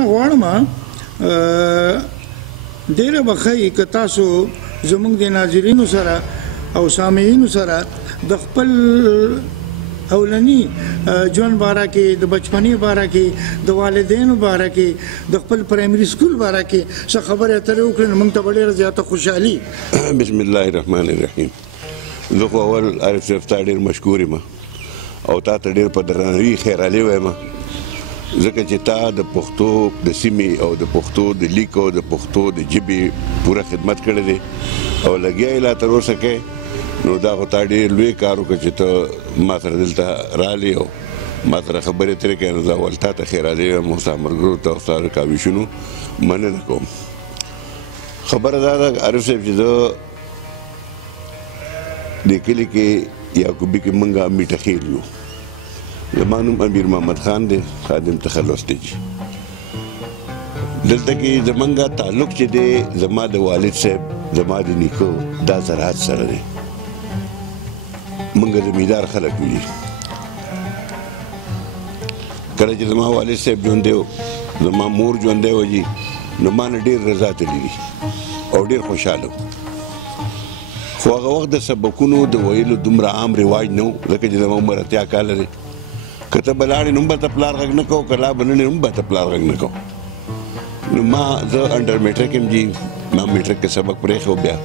بخښنه غواړم ډېره به ښه وي که تاسو زموږ د ناظرینو سره او سامعینو سره د خپل اولنی ژوند باره کې د بچپنې باره کې د والدینو باره کې د خپل پرایمري سکول باره کې څه خبرې اترې وکړئ نو موږ ته به ډېره زیاته خوشحالي. بسم الله الرحمن الرحیم. زه خو اول عارف صاحب تا ډېر مشکور یم او تا ته ډېر په درناوي خیرالي وایم ځکه چې تا د پښتو د سیمې او د پښتو د لیک او د پښتو د ژبې پوره خدمت کړی دی او لګیا یې لا تر اوسه کوې نو دا خو تا ډېر لوی کار وکړه چې ته ما سره دلته رالې او ما سره خبرې ترې کوې نو زه اول تا ته خیرالي وایم او ستا ملګرو ته او ستا کاوشونو مننه کوم. خبره دا ده عارف صاحب چې زه دې کلي کې یعقوبي کې موږ میټه خیل یو. زما نوم امیر محمد خان دی خادم تخلص دی. دلته کې زمونږ تعلق چې دی زما د والد صاحب زما د نیکه دا زراعت سره دی. موږ زمیندار خلک یو. کله چې زما والد صاحب ژوندی و زما مور ژوندی وه جي نو ما نه ډېر رضا تللي دي او ډېر خوشحاله و. خو هغه وخت د سبقونو د ویلو دومره عام رواج نه و ځکه چې زما عمر 80 کاله دی. که ته به لاړې نو هم به ته پلار غږ نه کوو که لا به نه نو هم به ته پلار غږ نه کوو. نو ما زه انډر میټرک یم جي ما میټرک کې سبق پرېښو بیا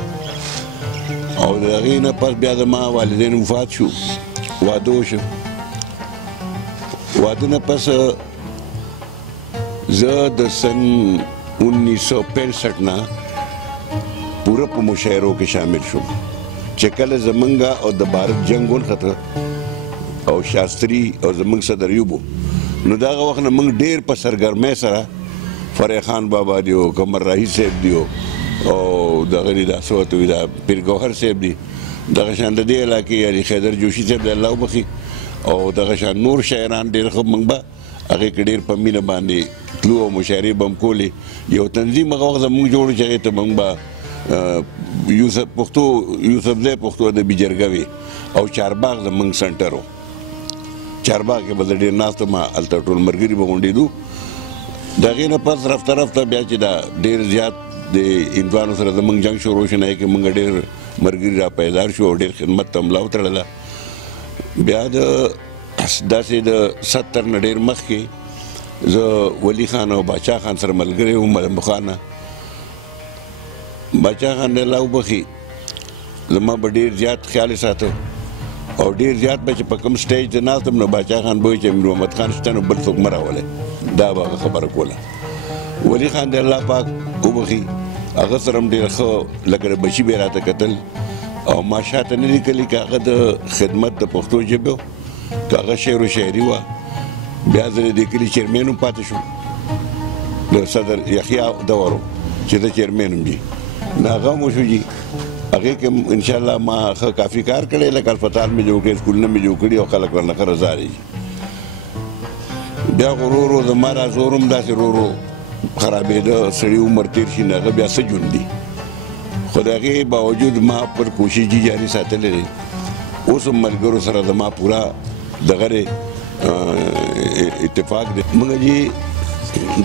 او د هغې نه پس بیا زما والدین وفات شو واده وشو. واده نه پس زه د سن 1965 نه پوره په مشاعرو کې شامل شوم چې کله زمونږ او د بھارت جنګ ونښته او شاستري او زمونږ صدر ایوب نو د هغه وخت نه موږ ډېر په سرګرمۍ سره فرح خان بابا دی او قمر راهي صاحب دی او دغه دی دا څه ورته وایي دا پیر ګوهر صاحب دی دغه شان د دې علاقې علي خیدر جوشي صاحب دی الله وبخي او دغه شان نور شاعران ډېر ښه موږ به هغې کې ډېر په مینه باندې تلو او مشاعرې به هم کولې. یو تنظیم هغه وخت زموږ جوړ چې هغې ته موږ به یوسف زی پښتو ادبي جرګه وي او چارباغ زموږ سنټر و. چارباغ کې به زه ډېر ناست وم هلته ټول ملګري به غونډېدو. د هغې نه پس رفته رفته بیا چې دا ډېر زیات د هندوانو سره زموږ جنګ شروع شو نه کې موږ ډېر ملګري را پیدار شو او ډېر خدمت ته ملا وتړله. بیا داسې د 70 نه ډېر مخکې زه ولی خان او باچا خان سره ملګری وم ملمو خان باچا خان دی الله وبخي زما به ډېر زیات خیال یې ساته او ډېر زیات به چې په کوم سټیج ته ناست یم نو باچا خان به وایي چې امیر محمد خان شته نو بل څوک مه راولئ دا به هغه خبره کوله. ولی خان دی الله پاک وبخي هغه سره هم ډېر ښه لکه د بچي به یې راته کتل او ما شاته نه لیکلي که هغه د خدمت د پښتو ژبې و که هغه شعر و شاعري وه. بیا زه د دې کلي چیرمین هم پاتې شوم د صدر یحیا دور و چې زه چیرمین هم جي نو هغه هم وشو جي هغې کې انشاءالله ما ښه کافي کار کړی لکه الفتحات مې جوړ کړي سکولونه مې جوړ کړي او خلک رانه ښه رضا دي. بیا خو ورو ورو زما را زور هم داسې ورو ورو خرابېده سړي عمر تېر شي نو هغه بیا څه ژوند دي خو د هغې باوجود ما پر کوشش جي جاري ساتلی دی. اوس هم ملګرو سره زما پوره دغه اتفاق دی. موږ جي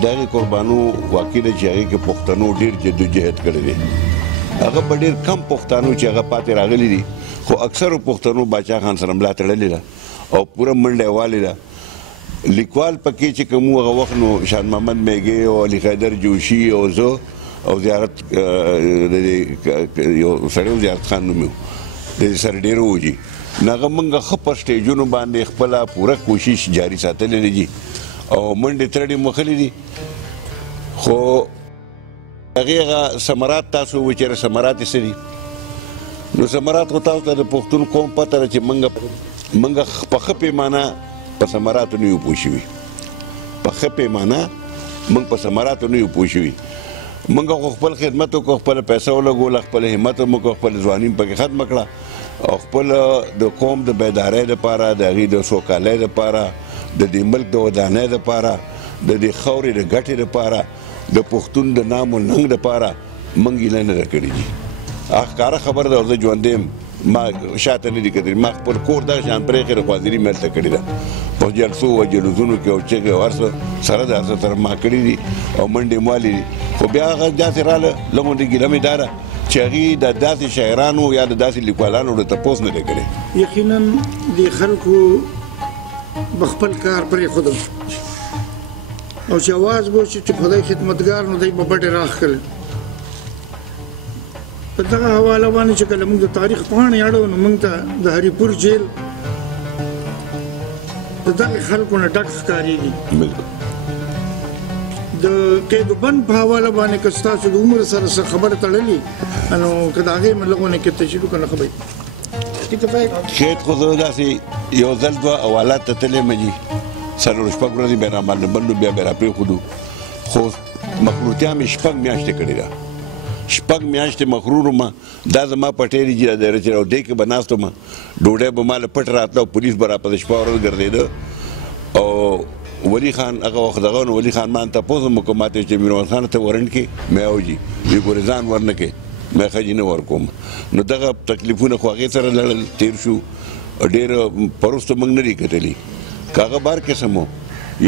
دغې قربانو واقع ده چې هغې کې پښتنو ډېر جدوجهد کړی دی. هغه به ډېر کم پښتانو چې هغه پاتې راغلي دي خو اکثرو پښتنو باچا خان سره ملا تړلې ده او پوره منډه یې والې ده. لیکوال پکې چې کوم هغه وخت نو شان محمد میږي او علي خیدر جوشي او زه او زیارت یو سړی زیارت خان نوم و د دې سره ډېر و جي نو هغه موږ ښه په سټیجونو باندې خپله پوره کوشش جاري ساتلی دی جي او منډې ترړې موښلې دي خو هغې هغه ثمرات تاسو ووایئ چېرې ثمرات یې څه دي نو ثمرات خو تاسو ته د پښتون قوم پته ده چې موږ په ښه پیمانه په ثمراتو نه یو پوه شوي په ښه پیمانه موږ په ثمراتو نه یو پوه شوي. موږ خو خپل خدمت وکړو خپله پیسه ولګوله خپل همت هم وکړو خپل ځواني هم پکې ختمه کړه او خپل د قوم د بیدارۍ دپاره د هغې د سوکالۍ دپاره د دې ملک د ودانۍ دپاره د دې خاورې د ګټې دپاره د پښتون د نام و ننګ دپاره موږ هیله نه ده کړې دي. ښکاره خبره ده او زه ژوندی یم ما شاته نه دي کتلي ما خپل کور دغه شان پرېښې خوازري مې هلته کړې ده په جلسو او جلوسونو کې او چغې او هر څه سره د هر څه سره ما کړي دي او منډې موالې دي خو بیا هغه داسې راله لږ غوندې ګیله مې دا ده چې هغې د داسې شاعرانو یا د داسې لیکوالانو ورته تپوس نه دی کړی یقینا د خلکو به خپل کار پرېښودو او چې اواز به وشي چې خدای خدمتګار نو دی به بډې راښکل په دغه حواله باندې چې کله موږ د تاریخ پاڼې اړو نو موږ ته د هریپور جیل د دغې خلکو نه ډک ښکارېږي د قید بند په حواله باندې که ستاسو د عمر سره څه خبره تړلي نو که د هغې مې لږ ونه کې تشریح وکړه نه خبرې قید خو زه داسې یو ځل دوه حوالات ته تللی یم جي څلور شپږ ورځې بیا راماندې بندو بیا بیا راپرېښودو خو مخروطیا مې شپږ میاشتې کړې ده شپږ میاشتې مغرور وم دا زما پټېرې چې چې راودې کې به ناست وم ډوډۍ به ماله پټ راتله او پولیس به راپسې شپه ورځ ګرځېده او ولي خان هغه وخت دغه نو ولي خان ما ته تپوس هم وکړ ماته چې میروان خان ته ورنډ کې مې اوجي وی ګورې ځان ورنه کې مې ښځې نه ورکوم نو دغه تکلیفونه خو هغې سره لړل تېر شو ډېر پروسته موږ نه دي کتلي که هغه بار قسم و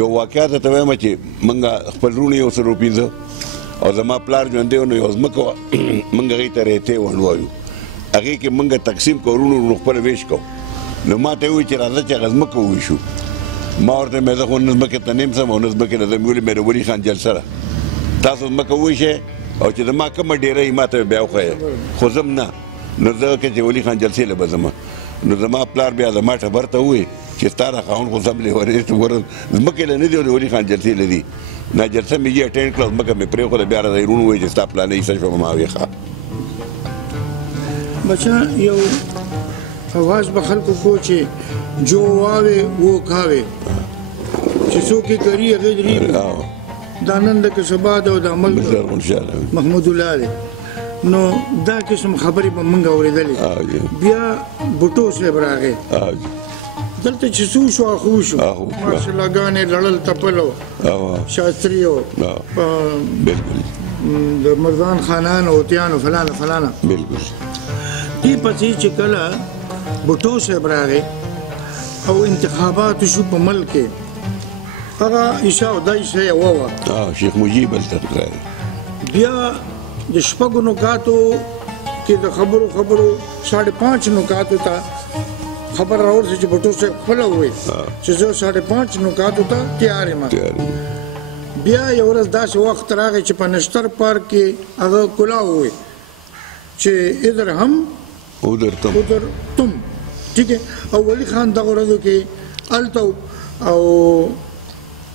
یو واقعه درته وایم چې موږ خپل وروڼه یو څه روپېنځه او زما پلار ژوندی و نو یو ځمکه وه موږ هغې ته ریتې ونډ وایو هغې کې موږ تقسیم کړو وروڼو خپله ویش کوو نو ما ته یې وویل چې راځه چې هغه ځمکه وویشو ما ورته مې زه خو نه ځمکې ته نه یم سم او نه ځمکې نه ځم ویلې مې د ولي خان جلسه ده تاسو ځمکه وویشئ او چې زما کومه ډېره یي ما ته بیا وښیه خو ځم نه نو زه که چې ولي خان جلسې له به ځمه نو زما پلار بیا زما ټبر ته وویل چې ستا دا خاوند خو سم لیورې ځمکې له نه دي او د ولي خان جلسې له دي نه جلسه مې یې اټینډ کړه ځمکه مې پرېښوده بیا راځه وروڼو وویل چې ستا پلانه حصه شوه ما ویې ښه بچا یو आवाज به خلکو کو چې جو واوې وہ کھاوې چې څوک یې کري هغې درېږي دا نن د کسبا ده او د عمل محمود الله دی نو دا قسم خبرې به موږ اورېدلې بیا بوټو صاحب راغی دلته چې څو شو اخو شو ماشاءالله ګانې لړل تپلو شاستریو د مرزان خانان اوتیانو فلانه فلانه بالکل دې پسې چې کله بوټو صاحب راغی او انتخابات شو په ملک کې هغه عیسی او دا عیسی یوه وه شیخ مجیب هلته راغی بیا د شپږو نکاتو کې د خبرو 5.5 نکاتو ته خبر راورسې چې بوټو صاحب خپله وویل چې زه 5.5 نکاتو ته تیار یم بیا یو ورځ داسې وخت راغی چې په نشتر پارک کې هغه کلا وویل چې ادھر هم ادھر تم ٹھیک ہے او ولی خان دغه ورځو کې هلته او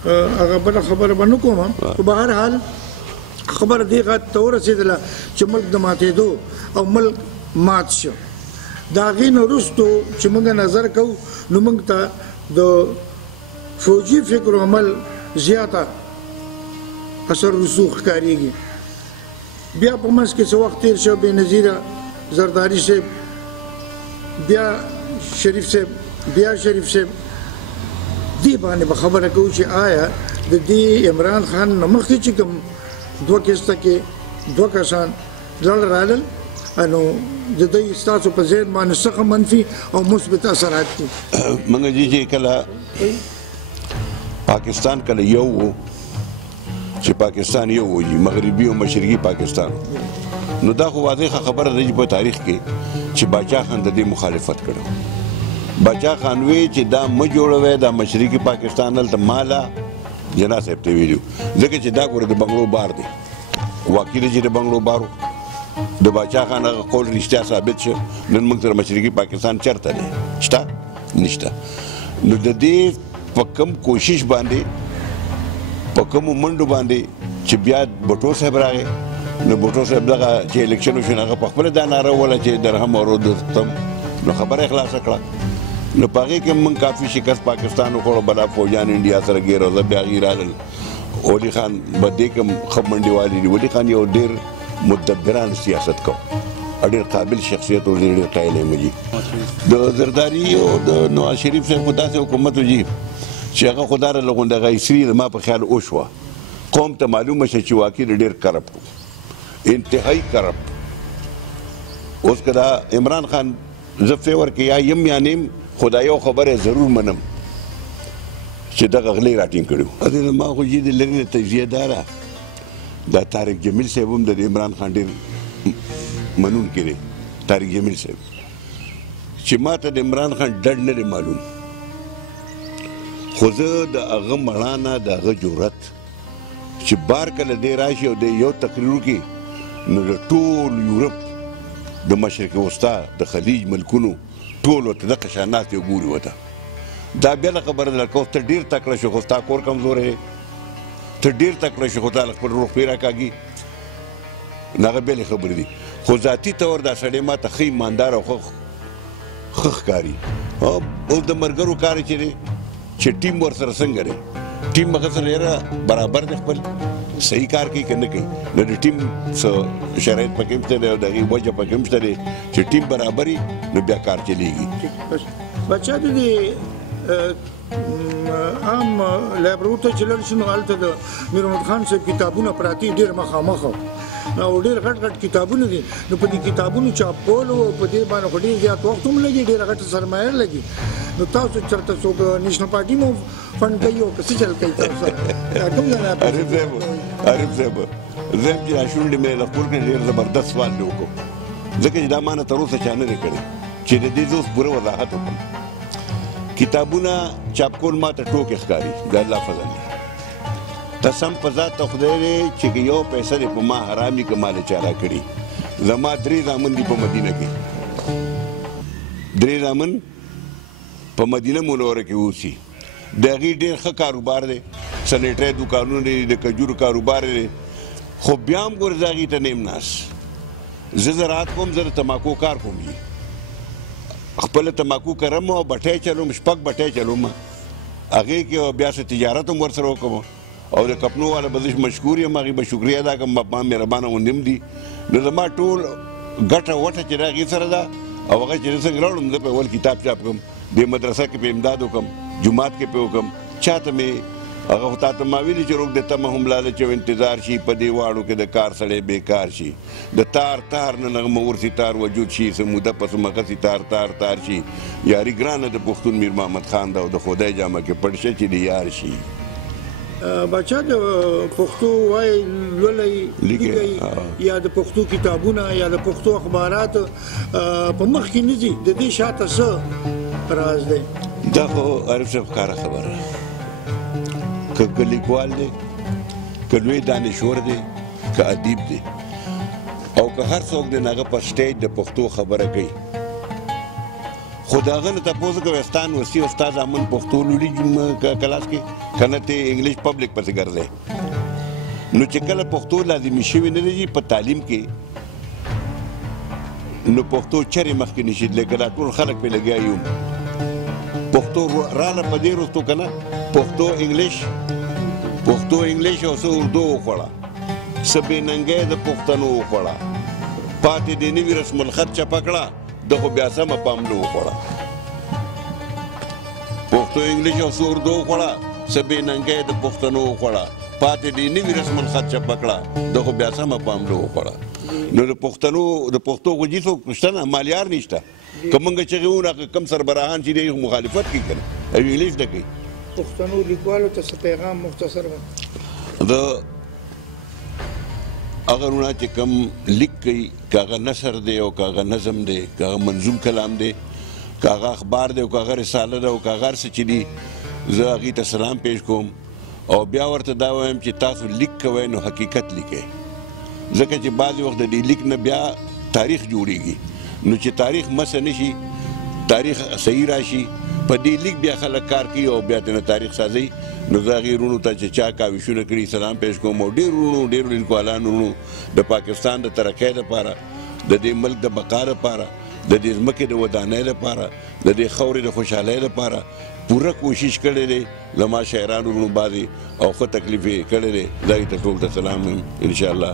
هغه بله خبره به نه کوم خو به هر حال خبره دې غت ته ورسېدله چې ملک د ماتېدو او ملک مات شو د هغې نه وروستو چې موږ نظر کوو نو موږ ته د فوجي فکر و عمل زیاته اثر رسوخ ښکارېږي بیا په منځ کې څه وخت تېر شو بېنظیره زرداري صاحب بیا شریف صاحب دې باندې به خبره کوو چې آیا د دې عمران خان نه مخکې چې کوم دوه کسته کې دوه کسان لړ رالل نو د دوی ستاسو په ذهن باندې څه منفي او مثبت اثرات دي موږ چې کله پاکستان کله یو و چې پاکستان یو و مغربي او مشرقي پاکستان نو دا خو واضحه خبره ده چې په تاریخ کې چې باچا خان د دې مخالفت کړو باچا خان وی چې دا م جوړوي دا مشرقي پاکستان هلته مالا جناح صاحب ته ویلو ځکه چې دا ګوره د بنګلو بار دی واقع دی چې د بنګلو بارو د باچا خان هغه قول رښتیا ثابت شو نن موږ سره مشرقي پاکستان چېرته دی شته نشته نو د دې په کوم کوشش باندې په کومو منډو باندې چې بیا بوټو صاحب راغی نو بوټو صاحب دغه چې الیکشن وشو هغه په خپله دا ناره وویله چې درهم او رودتم نو خبره یې خلاصه کړه نو په هغې کې موږ کافي شکست پاکستان وخوړو بلا فوجان انډیا سره ګیر زه بیا هغې رالل ولي خان به دې کې ښه منډې والي دي ولي خان یو ډېر مدبران سیاست کو ډېر قابل شخصیت او ډېر قایل مجي د زرداري او د نواز شریف صاحب خو داسې حکومت وجي چې هغه خو داره لغونده غیسري زما په خیال وشوه قوم ته معلومه شوه چې واقع ډېر کرپټ و انتهایي کرپټ اوس که دا عمران خان زه فیور کې یا یم یا نیم خو دا یو خبره ضرور منم چې دغه غلی راټینګ کړي وو ما خو چې د لرې نه تجزیه داره دا طارق جمیل صاحب هم د عمران خان ډېر منونکی دی طارق جمیل صاحب چې ما ته د عمران خان ډډ نه دی معلوم خو زه د هغه مړانه د هغه جرأت چې بار کله دی راشي او د یو تقریر وکړي نو د ټول یورپ د مشرق وسطا د خلیج ملکونو ټول ورته دغه شان ناست یو ګوري ورته دا بله خبره ده لکه اوس ته ډېر تکړه شو خو ستا کور کمزوری دی ته ډېر تکړه شو خو تا خپل روغ پې راکاږي نو هغه بېلې خبرې دي خو ذاتي طور دا سړی ما ته ښه ایماندار او ښه ښکاري اوس د ملګرو کار چې دی چې ټیم ورسره څنګه دی ټیم هغه سره یاره برابر دی خپل صحیح کار کوي که نه کوي نو د ټیم څه شرایط پکې هم شته دی او د هغې وجه پکې هم شته دی چې ټیم برابر وي نو بیا کار چلېږي بچا د دې عام لایبرري ته چې لاړ شي نو هلته د میر محمد خان صاحب کتابونه پراته دي ډېر مخامخ او ډېر غټ غټ کتابونه دي نو په دې کتابونو چاپ کولو په دې باندې خو ډېر زیات وخت هم لګي ډېره غټه سرمایه لګي نو تاسو چېرته څوک نیشنل پارټي مو فنډ کوي او که څه چل کوي تاسو سره کوم ځای نه عارف صاحب چې راشونډې مې له خپل کې ډېر زبردست سوال مې وکړو ځکه چې دا ما نه تر اوسه چا نه دی کړی چې د دې زه اوس پوره وضاحت وکړم کتابونه چاپ کول ما ته ټوکې ښکاري د الله فضل دی قسم په ذات ته خدای دی چې یو پیسه دې په ما حرامي که ما له چا راکړي زما 3 زامن دي په مدینه کې 3 زامن په مدینه منوره کې اوسي د هغې ډېر ښه کاروبار دی سنیټرۍ دوکانونه دي د کجورو کاروبار دی خو بیا هم ګوره زه هغې ته نه یم ناست زه زراعت کوم زه د تماکو کار کوم خپله تماکو کرم او بټۍ چلوم 6 بټۍ چلوم هغې کې بیا څه تجارت هم ورسره وکړم او د کپنو والا به زه مشکور یم هغې به شکریه ادا کړم ما مهربانه غوندې هم دي نو زما ټول ګټه وټه چې د هغې سره ده او هغه چې زه څنګه راوړم زه په اول کتاب چاپ کړم دې مدرسه کې په امداد وکړم جومات کې پې وکړم چاته مې هغه خو تا ته ما ویلي چې روږ د تمه هم لالچ او انتظار شي په دې واړو کې د کار سړی بېکار شي د تار نه نغمه ورسي تار وجود شي څه موده پس مغسې تار شي یاري ګرانه د پښتون میر محمد خان ده او د خدای جامه کې پټ شه چې د یار شي بچا د پښتو وای لولئ لیکئ یا د پښتو کتابونه یا د پښتو اخبارات په مخ کې نه ځي د دې شاته څه راز دی دا خو عارف صاحب ښکاره خبره که لیکوال دی که لوی دانشور دی که ادیب دی او که هر څوک دی نو هغه په سټیج د پښتو خبره کوي خو د هغه نه تپوس کوئ ستا نورسي او ستا زامن پښتو لولي کلاس کې که نه ته انګلیش پبلک پسې ګرځئ نو چې کله پښتو لازمي شوي نه دی په تعلیم کې نو پښتو چرې مخکې نشي تللی که دا ټول خلک پرې لګیا یو پښتو راله په دې وروستو که نه پښتو انګلیش او څه اردو وخوړه څه بېننګۍ د پښتنو وخوړه پاتې دې نوي رسم الخط چپه کړه د خو بیا سمه پاملو وخوړه پښتو انګلیش او څه اردو وخوړه څه بېننګۍ د پښتنو وخوړه پاتې دې نوي رسم الخط چپه کړه د خو بیا سمه پاملو وخوړه نو د پښتو غوجي څوک شته نه مالیار نشته که موږ چغې وونه کم سربراهان چې دی مخالفت کوي که نه او انګلیش نه کوي پښتنو لیکوالو ته څه پیغام مختصر د هغه رونه چې کم لیک کوي که هغه نثر دی او که هغه نظم دی که هغه منظوم کلام دی که هغه اخبار دی او که هغه رساله ده او که هغه هر څه چې دي زه هغې ته سلام پیش کوم او بیا ورته دا وایم چې تاسو لیک کوئ نو حقیقت لیکئ ځکه چې بعضې وخت د دې لیک نه بیا تاریخ جوړیږي نو چې تاریخ مسه نشي تاریخ صحیح راشي په دې لیک بیا خلک کار کوي او بیا ترنه تاریخ سازوي نو زه هغې وروڼو ته چې چا کاوشونه کړي سلام پیش کوم او ډېر وروڼو ډېرو لیکوالانو وروڼو د پاکستان د ترقۍ لپاره د دې ملک د بقا لپاره د دې ځمکې د ودانۍ لپاره د دې خاورې د خوشحالۍ لپاره پوره کوشش کړی دی زما شاعرانو وروڼو باندې او ښه تکلیف یې کړی دی زه هغې ته ټول ته سلام یم انشاءالله